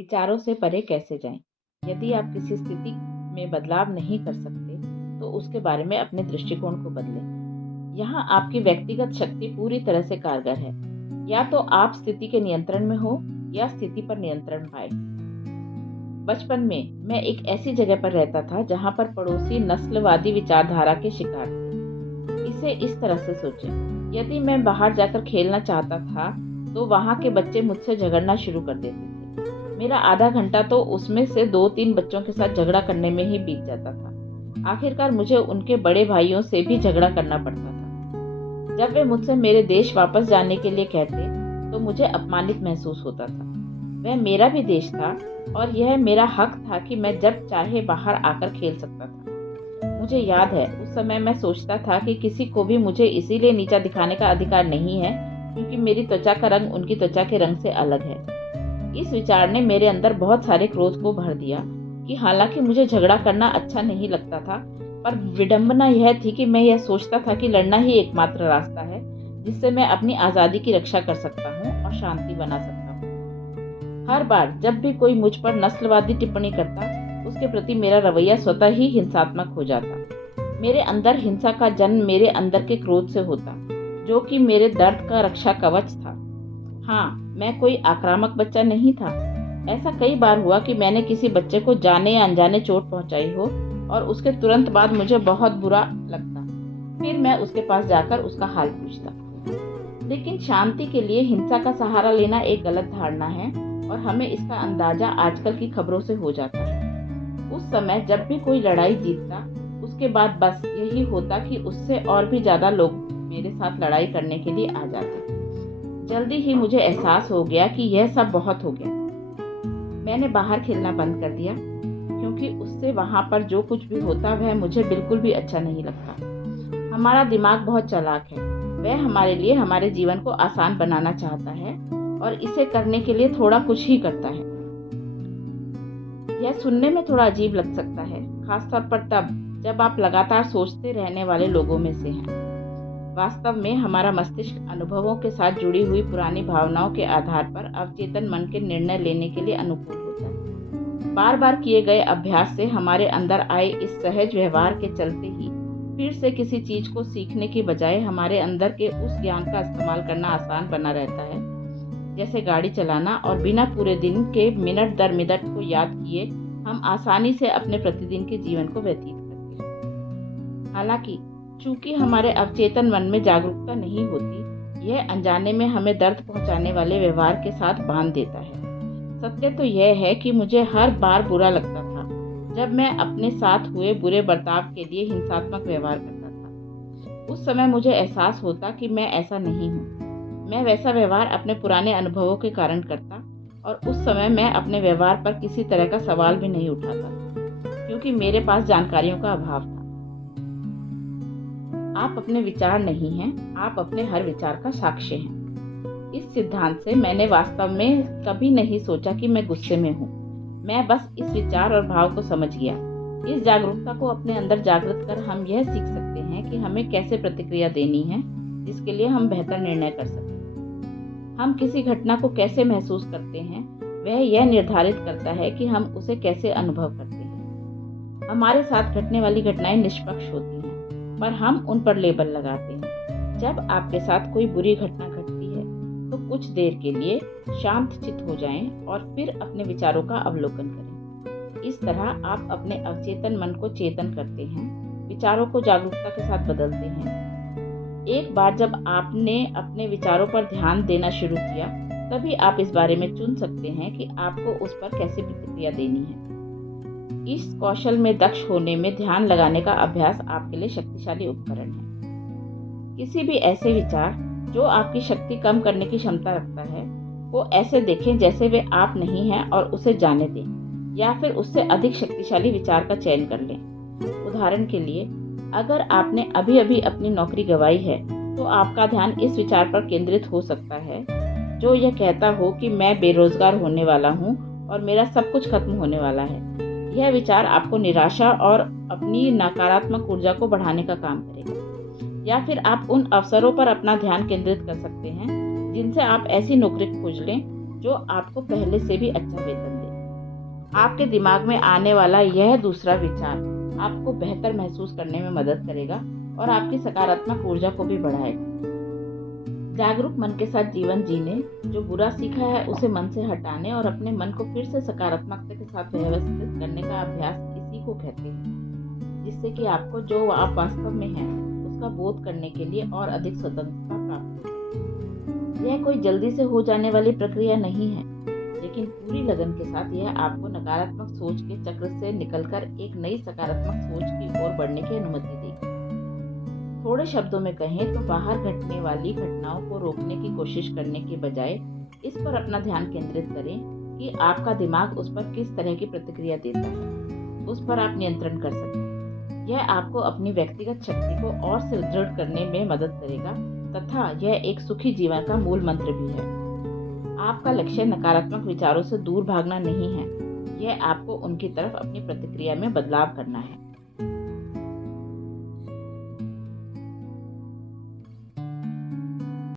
विचारों से परे कैसे जाएं? यदि आप किसी स्थिति में बदलाव नहीं कर सकते, तो उसके बारे में अपने दृष्टिकोण को बदलें। यहाँ आपकी व्यक्तिगत शक्ति पूरी तरह से कारगर है। या तो आप स्थिति के नियंत्रण में हो या स्थिति पर नियंत्रण पाए। बचपन में मैं एक ऐसी जगह पर रहता था जहाँ पर पड़ोसी नस्लवादी विचारधारा के शिकार थे। इसे इस तरह से सोचें, यदि मैं बाहर जाकर खेलना चाहता था, तो वहाँ के बच्चे मुझसे झगड़ना शुरू कर देते थे। मेरा आधा घंटा तो उसमें से 2-3 बच्चों के साथ झगड़ा करने में ही बीत जाता था। आखिरकार मुझे उनके बड़े भाइयों से भी झगड़ा करना पड़ता था। जब वे मुझसे मेरे देश वापस जाने के लिए कहते, तो मुझे अपमानित महसूस होता था। वह मेरा भी देश था और यह मेरा हक था कि मैं जब चाहे बाहर आकर खेल सकता था। मुझे याद है, उस समय मैं सोचता था कि किसी को भी मुझे इसीलिए नीचा दिखाने का अधिकार नहीं है क्योंकि मेरी त्वचा का रंग उनकी त्वचा के रंग से अलग है। इस विचार ने मेरे अंदर बहुत सारे क्रोध को भर दिया कि हालांकि मुझे झगड़ा करना अच्छा नहीं लगता था, पर विडंबना यह थी कि मैं यह सोचता था कि लड़ना ही एकमात्र रास्ता है जिससे मैं अपनी आज़ादी की रक्षा कर सकता हूँ और शांति बना सकता हूँ। हर बार जब भी कोई मुझ पर नस्लवादी टिप्पणी करता, उसके प्रति मेरा रवैया स्वतः ही हिंसात्मक हो जाता। मेरे अंदर हिंसा का जन्म मेरे अंदर के क्रोध से होता, जो कि मेरे दर्द का रक्षा कवच था। हाँ, मैं कोई आक्रामक बच्चा नहीं था। ऐसा कई बार हुआ कि मैंने किसी बच्चे को जाने या अनजाने चोट पहुंचाई हो और उसके तुरंत बाद मुझे बहुत बुरा लगता। फिर मैं उसके पास जाकर उसका हाल पूछता। लेकिन शांति के लिए हिंसा का सहारा लेना एक गलत धारणा है और हमें इसका अंदाजा आजकल की खबरों से हो जाता है। उस समय जब भी कोई लड़ाई जीतता, उसके बाद बस यही होता कि उससे और भी ज्यादा लोग मेरे साथ लड़ाई करने के लिए आ जाते। जल्दी ही मुझे एहसास हो गया कि यह सब बहुत हो गया। मैंने बाहर खेलना बंद कर दिया क्योंकि उससे वहां पर जो कुछ भी होता वह मुझे बिल्कुल भी अच्छा नहीं लगता। हमारा दिमाग बहुत चालाक है। वह हमारे लिए हमारे जीवन को आसान बनाना चाहता है और इसे करने के लिए थोड़ा कुछ ही करता है। यह सुनने में थोड़ा अजीब लग सकता है, खासतौर पर तब जब आप लगातार सोचते रहने वाले लोगों में से हैं। वास्तव में हमारा मस्तिष्क अनुभवों के साथ जुड़ी हुई पुरानी भावनाओं के आधार पर अवचेतन मन के निर्णय लेने के लिए अनुकूल होता है। बार बार किए गए अभ्यास से हमारे अंदर आए इस सहज व्यवहार के चलते ही फिर से किसी चीज को सीखने की बजाय हमारे अंदर के उस ज्ञान का इस्तेमाल करना आसान बना रहता है, जैसे गाड़ी चलाना, और बिना पूरे दिन के मिनट दर मिनट को याद किए हम आसानी से अपने प्रतिदिन के जीवन को व्यतीत करते हैं। हालांकि चूंकि हमारे अवचेतन मन में जागरूकता नहीं होती, यह अनजाने में हमें दर्द पहुंचाने वाले व्यवहार के साथ बांध देता है। सत्य तो यह है कि मुझे हर बार बुरा लगता था जब मैं अपने साथ हुए बुरे बर्ताव के लिए हिंसात्मक व्यवहार करता था। उस समय मुझे एहसास होता कि मैं ऐसा नहीं हूँ। मैं वैसा व्यवहार अपने पुराने अनुभवों के कारण करता और उस समय मैं अपने व्यवहार पर किसी तरह का सवाल भी नहीं उठाता क्योंकि मेरे पास जानकारियों का अभाव था। आप अपने विचार नहीं हैं, आप अपने हर विचार का साक्ष्य हैं। इस सिद्धांत से मैंने वास्तव में कभी नहीं सोचा कि मैं गुस्से में हूँ। मैं बस इस विचार और भाव को समझ गया। इस जागरूकता को अपने अंदर जागृत कर हम यह सीख सकते हैं कि हमें कैसे प्रतिक्रिया देनी है जिसके लिए हम बेहतर निर्णय कर सकें। हम किसी घटना को कैसे महसूस करते हैं, वह यह निर्धारित करता है कि हम उसे कैसे अनुभव करते हैं। हमारे साथ घटने वाली घटनाएं निष्पक्ष होती हैं, पर हम उन पर लेबल लगाते हैं। जब आपके साथ कोई बुरी घटना घटती है, तो कुछ देर के लिए शांत चित्त हो जाएं और फिर अपने विचारों का अवलोकन करें। इस तरह आप अपने अवचेतन मन को चेतन करते हैं, विचारों को जागरूकता के साथ बदलते हैं। एक बार जब आपने अपने विचारों पर ध्यान देना शुरू किया, तभी आप इस बारे में चुन सकते हैं कि आपको उस पर कैसे प्रतिक्रिया देनी है। इस कौशल में दक्ष होने में ध्यान लगाने का अभ्यास आपके लिए शक्तिशाली उपकरण है। किसी भी ऐसे विचार जो आपकी शक्ति कम करने की क्षमता रखता है, वो ऐसे देखें जैसे वे आप नहीं हैं और उसे जाने दें, या फिर उससे अधिक शक्तिशाली विचार का चयन कर लें। उदाहरण के लिए, अगर आपने अभी अभी अपनी नौकरी गंवाई है, तो आपका ध्यान इस विचार पर केंद्रित हो सकता है जो यह कहता हो कि मैं बेरोजगार होने वाला हूँ और मेरा सब कुछ खत्म होने वाला है। यह विचार आपको निराशा और अपनी नकारात्मक ऊर्जा को बढ़ाने का काम करेगा। या फिर आप उन अवसरों पर अपना ध्यान केंद्रित कर सकते हैं जिनसे आप ऐसी नौकरी खोज लें जो आपको पहले से भी अच्छा वेतन दे। आपके दिमाग में आने वाला यह दूसरा विचार आपको बेहतर महसूस करने में मदद करेगा और आपकी सकारात्मक ऊर्जा को भी बढ़ाएगा। जागरूक मन के साथ जीवन जीने, जो बुरा सीखा है उसे मन से हटाने और अपने मन को फिर से सकारात्मकता के साथ व्यवस्थित करने का अभ्यास इसी को कहते हैं, जिससे कि आपको जो आप वास्तव में हैं उसका बोध करने के लिए और अधिक स्वतंत्रता प्राप्त हो। यह कोई जल्दी से हो जाने वाली प्रक्रिया नहीं है, लेकिन पूरी लगन के साथ यह आपको नकारात्मक सोच के चक्र से निकलकर एक नई सकारात्मक सोच की ओर बढ़ने की अनुमति देगी। थोड़े शब्दों में कहें तो बाहर घटने वाली घटनाओं को रोकने की कोशिश करने के बजाय इस पर अपना ध्यान केंद्रित करें कि आपका दिमाग उस पर किस तरह की प्रतिक्रिया देता है। उस पर आप नियंत्रण कर सकें। यह आपको अपनी व्यक्तिगत शक्ति को और सुदृढ़ करने में मदद करेगा तथा यह एक सुखी जीवन का मूल मंत्र भी है। आपका लक्ष्य नकारात्मक विचारों से दूर भागना नहीं है, यह आपको उनकी तरफ अपनी प्रतिक्रिया में बदलाव करना है।